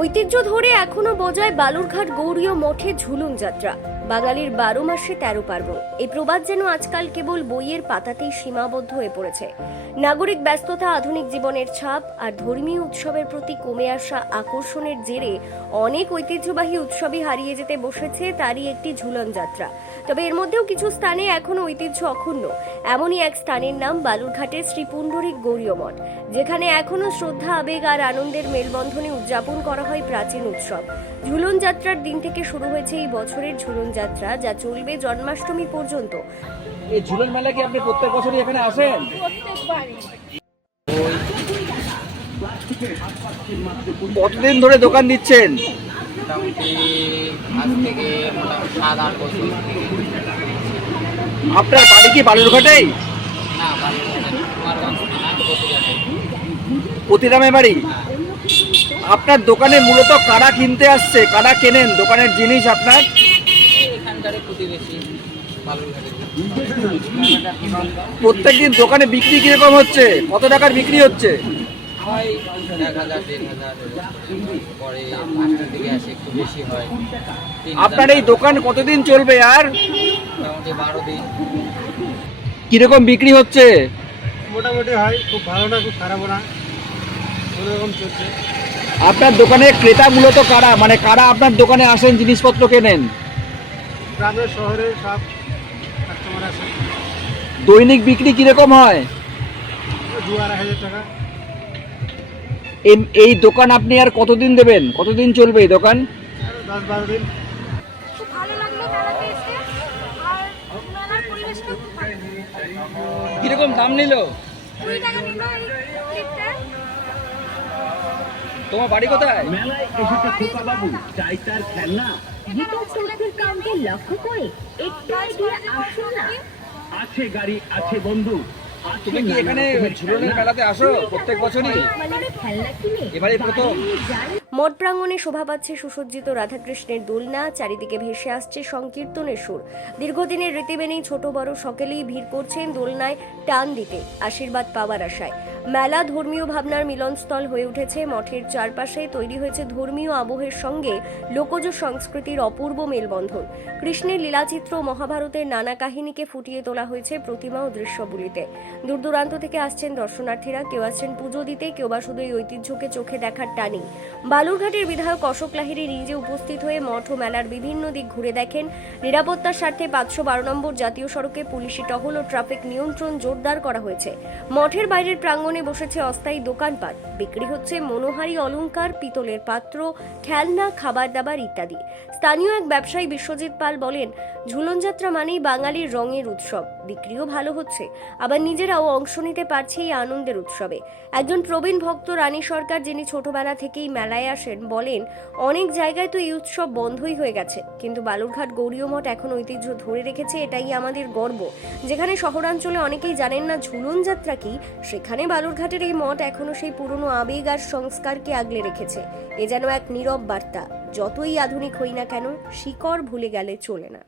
ঐতিহ্য ধরে এখনো বজায় বালুরঘাট গৌরীয় মঠে ঝুলন যাত্রা। বাঙালির 12 মাসে 13 পার্বণ। এই প্রবাদ যেন আজকাল কেবল বইয়ের পাতাতেই সীমাবদ্ধ হয়ে পড়েছে। নাগরিক ব্যস্ততা, আধুনিক জীবনের ছাপ আর ধর্মীয় উৎসবের প্রতি কমে আসা আকর্ষণের জেরে অনেক ঐতিহ্যবাহী উৎসবই হারিয়ে যেতে বসেছে, তারই একটি ঝুলন যাত্রা। তবে এর মধ্যেও কিছু স্থানে এখনো ঐতিহ্য অক্ষুণ্ণ। এমনই এক স্থানের নাম বালুরঘাটের শ্রী পুণ্ডরিক গৌরীয় মঠ, যেখানে এখনো শ্রদ্ধা, আবেগ আর আনন্দের মেলবন্ধনে উদযাপন করা হয় প্রাচীন উৎসব। ঝুলন যাত্রার দিন থেকে শুরু হয়েছে এই বছরের ঝুলন যাত্রা, যা চলবে জন্মাষ্টমী পর্যন্ত। এই ঝুলন মেলা কি আপনি প্রত্যেক বছরই এখানে আসেন? কতদিন ধরে দোকান দিচ্ছেন? মোটামুটি আজ থেকে মোটামুটি 7-8 বছর। আপনার বাড়ি কি বালুরঘাটেই? না, কুমারগঞ্জ থানা প্রতিরামে। প্রতিরামে বাড়ি? আপনার দোকানে মূলত কারা কিনতে আসছে, কারা কেনেন দোকানের জিনিস আপনার? এখানকার প্রতিবেশী বালুরঘাটের। প্রত্যেকদিন দোকানে বিক্রি কিরকম হচ্ছে? কত টাকার বিক্রি হচ্ছে? হয় 1000-1500, পরে 5টার দিকে আসে একটু বেশি হয়। আপনার এই দোকান কতদিন চলবে আর? মোটামুটি 12 দিন। কিরকম বিক্রি হচ্ছে? মোটামুটি হয়, খুব ভালো না, খুব খারাপও না, কোনোরকম চলছে। আপনার দোকানে ক্রেতা মূলত কারা, মানে কারা আপনার দোকানে আসেন জিনিসপত্র কেনেন? গ্রামের শহরে সব কাস্টমার আছে। দৈনিক বিক্রি কিরকম হয়? 2-2.5 টাকা। এই দোকান আপনি আর কতদিন দেবেন, কতদিন চলবে এই দোকান? 10-12 দিন। খুব ভালো লাগলো মেলাতে এসে, আর মেলার পরিবেশটা খুব ভালো। কিরকম দাম নিল? 20 টাকা নিল এই ক্লিপটা। তোমার বাড়ি কোথায়? মেলায় এসেছে খোকা বাবু, চাই তার খেলনা। ভিতর চোখের কাউকে লক্ষ্য করে একটু এগিয়ে আসুন না। আছে গাড়ি, আছে বন্ধু। তুমি কি এখানে ঝুলনের মেলাতে আসো প্রত্যেক বছরই? মানে খেলনা কিনে এবারে প্রথম? মঠ প্রাঙ্গণে শোভা পাচ্ছে সুসজ্জিত রাধাকৃষ্ণের দোলনা, চারিদিকে ভেসে আসছে সংকীর্তনের সুর। দীর্ঘদিনের রীতি মেনেই ছোট বড় সকলেই ভিড় করছেন দোলনায় টান দিতে, আশীর্বাদ পাওয়ার আশায়। মেলা ধর্মীয় ভাবনার মিলনস্থল হয়ে উঠেছে। মঠের চারপাশে তৈরি হয়েছে ধর্মীয় আবহের সঙ্গে লোকজ সংস্কৃতির অপূর্ব মেলবন্ধন। কৃষ্ণের লীলাচিত্র, মহাভারতের নানা কাহিনীকে ফুটিয়ে তোলা হয়েছে প্রতিমা ও দৃশ্যগুলিতে। দূর দূরান্ত থেকে আসছেন দর্শনার্থীরা, কেউ আসছেন পুজো দিতে, কেউ বা শুধু এই ঐতিহ্যকে চোখে দেখার টানি। বালুরঘাটের বিধায়ক অশোক লাহিড়ী নিজে উপস্থিত হয়ে মঠ ও মেলার বিভিন্ন দিক ঘুরে দেখেন। নিরাপত্তার স্বার্থে 512 নম্বর জাতীয় সড়কে পুলিশি টহল ও ট্রাফিক নিয়ন্ত্রণ জোরদার করা হয়েছে। মঠের বাইরের প্রাঙ্গণে বসেছে অস্থায়ী দোকানপাট, বিক্রি হচ্ছে মনোহারী অলংকার, পিতলের পাত্র, খেলনা, খাবার দাবার ইত্যাদি। স্থানীয় এক ব্যবসায়ী বিশ্বজিৎ পাল বলেন, ঝুলন যাত্রা মানেই বাঙালির রঙের উৎসব। বিক্রিও ভালো হচ্ছে, আবার নিজেরাও অংশ নিতে পারছে এই আনন্দের উৎসবে। একজন প্রবীণ ভক্ত রানী সরকার, যিনি ছোটবেলা থেকেই মেলায় আসেন, বলেন, অনেক জায়গায় তো এই উৎসব বন্ধই হয়ে গেছে, কিন্তু বালুরঘাট গৌরীয় মঠ এখন ঐতিহ্য ধরে রেখেছে, এটাই আমাদের গর্ব। যেখানে শহরাঞ্চলে অনেকেই জানেন না ঝুলন যাত্রা কি, সেখানে বালুরঘাটের এই মঠ এখনো সেই পুরনো আবেগ আর সংস্কারকে আগলে রেখেছে। এ যেন এক নীরব বার্তা, যতই আধুনিক হই না কেন, শিকড় ভুলে গেলে চলে না।